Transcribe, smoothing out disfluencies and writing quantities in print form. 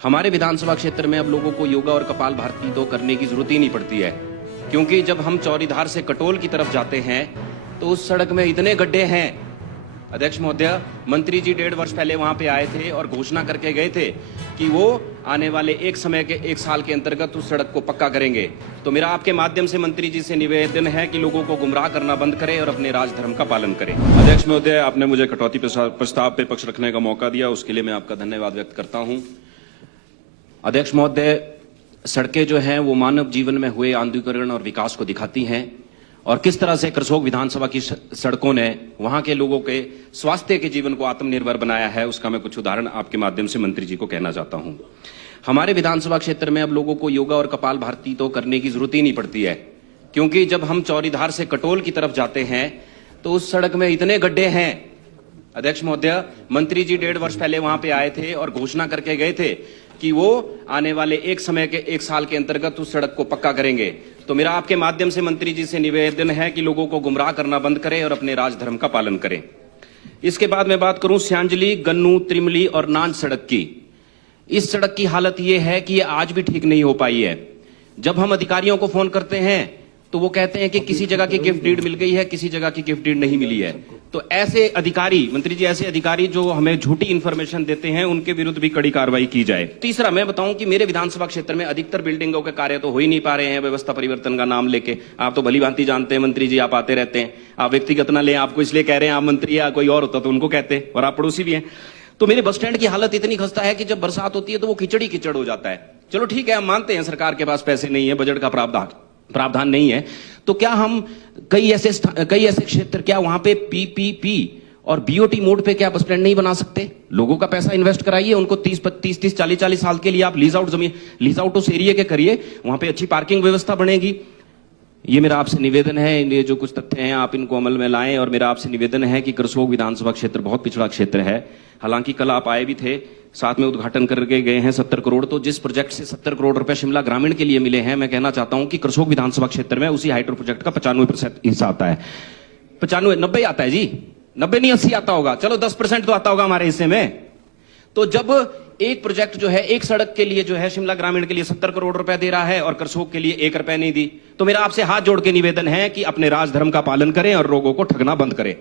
हमारे विधानसभा क्षेत्र में अब लोगों को योगा और कपालभाति तो करने की जरूरत ही नहीं पड़ती है, क्योंकि जब हम चौरीधार से कटोल की तरफ जाते हैं तो उस सड़क में इतने गड्ढे हैं। अध्यक्ष महोदय, मंत्री जी 1.5 वर्ष पहले वहां पे आए थे और घोषणा करके गए थे कि वो आने वाले एक साल के अंतर्गत उस सड़क को पक्का करेंगे। तो मेरा आपके माध्यम से मंत्री जी से निवेदन है कि लोगों को गुमराह करना बंद करें और अपने राजधर्म का पालन करें। अध्यक्ष महोदय, आपने मुझे कटौती प्रस्ताव पे पक्ष रखने का मौका दिया, उसके लिए मैं आपका धन्यवाद व्यक्त करता हूं। अध्यक्ष महोदय, सड़कें जो हैं वो मानव जीवन में हुए आंदोलन और विकास को दिखाती हैं, और किस तरह से करसोग विधानसभा की सड़कों ने वहां के लोगों के स्वास्थ्य के जीवन को आत्मनिर्भर बनाया है, उसका मैं कुछ उदाहरण आपके माध्यम से मंत्री जी को कहना चाहता हूं। हमारे विधानसभा क्षेत्र में अब लोगों को योगा और कपालभाति तो करने की जरूरत ही नहीं पड़ती है, क्योंकि जब हम चौरीधार से कटोल की तरफ जाते हैं तो उस सड़क में इतने गड्ढे हैं। अध्यक्ष महोदय, मंत्री जी 1.5 वर्ष पहले वहां पे आए थे और घोषणा करके गए थे कि वो आने वाले एक साल के अंतर्गत उस सड़क को पक्का करेंगे। तो मेरा आपके माध्यम से मंत्री जी से निवेदन है कि लोगों को गुमराह करना बंद करें और अपने राजधर्म का पालन करें। इसके बाद मैं बात करूं स्यांजली, गन्नू, त्रिमली और नांज सड़क की। इस सड़क की हालत यह है कि ये आज भी ठीक नहीं हो पाई है। जब हम अधिकारियों को फोन करते हैं तो वो कहते हैं कि किसी जगह की गिफ्ट डीड मिल गई है, किसी जगह की गिफ्ट डीड नहीं मिली है। तो ऐसे अधिकारी, मंत्री जी, ऐसे अधिकारी जो हमें झूठी इंफॉर्मेशन देते हैं उनके विरुद्ध भी कड़ी कार्रवाई की जाए। तीसरा मैं बताऊं कि मेरे विधानसभा क्षेत्र में अधिकतर बिल्डिंगों के कार्य तो हो ही नहीं पा रहे हैं व्यवस्था परिवर्तन का नाम लेके। आप तो भली भांति जानते हैं मंत्री जी, आप आते रहते हैं। आप व्यक्तिगत ना लें, आपको इसलिए कह रहे हैं, आप मंत्री या कोई और होता तो उनको कहते, और आप पड़ोसी भी हैं। तो मेरे बस स्टैंड की हालत इतनी खस्ता है कि जब बरसात होती है तो वो कीचड़ी कीचड़ हो जाता है। चलो ठीक है, हम मानते हैं सरकार के पास पैसे नहीं है, बजट का प्रावधान नहीं है, तो क्या हम कई ऐसे क्षेत्र, क्या वहां पे पीपीपी और बीओटी मोड पे क्या बस स्टैंड नहीं बना सकते? लोगों का पैसा इन्वेस्ट कराइए, उनको 30-40 साल के लिए आप लीज आउट उस एरिया के करिए, वहां पे अच्छी पार्किंग व्यवस्था बनेगी। ये मेरा आपसे निवेदन है, ये जो कुछ तथ्य हैं आप इनको अमल में लाएं। और मेरा आपसे निवेदन है कि करसोग विधानसभा क्षेत्र बहुत पिछड़ा क्षेत्र है। हालांकि कल आप आए भी थे, साथ में उद्घाटन करके गए हैं 70 करोड़। तो जिस प्रोजेक्ट से 70 करोड़ रुपए शिमला ग्रामीण के लिए मिले हैं, मैं कहना चाहता हूं कि करसोग विधानसभा क्षेत्र में उसी हाइड्रो प्रोजेक्ट का 95% हिस्सा आता है। 90 आता है जी, 90 नहीं 80 आता होगा, चलो 10% तो आता होगा हमारे हिस्से में। तो जब एक प्रोजेक्ट जो है, एक सड़क के लिए जो है शिमला ग्रामीण के लिए 70 करोड़ रुपए दे रहा है और करसोग के लिए 1 रुपए नहीं दी, तो मेरा आपसे हाथ जोड़ के निवेदन है कि अपने राजधर्म का पालन करें और लोगों को ठगना बंद करें।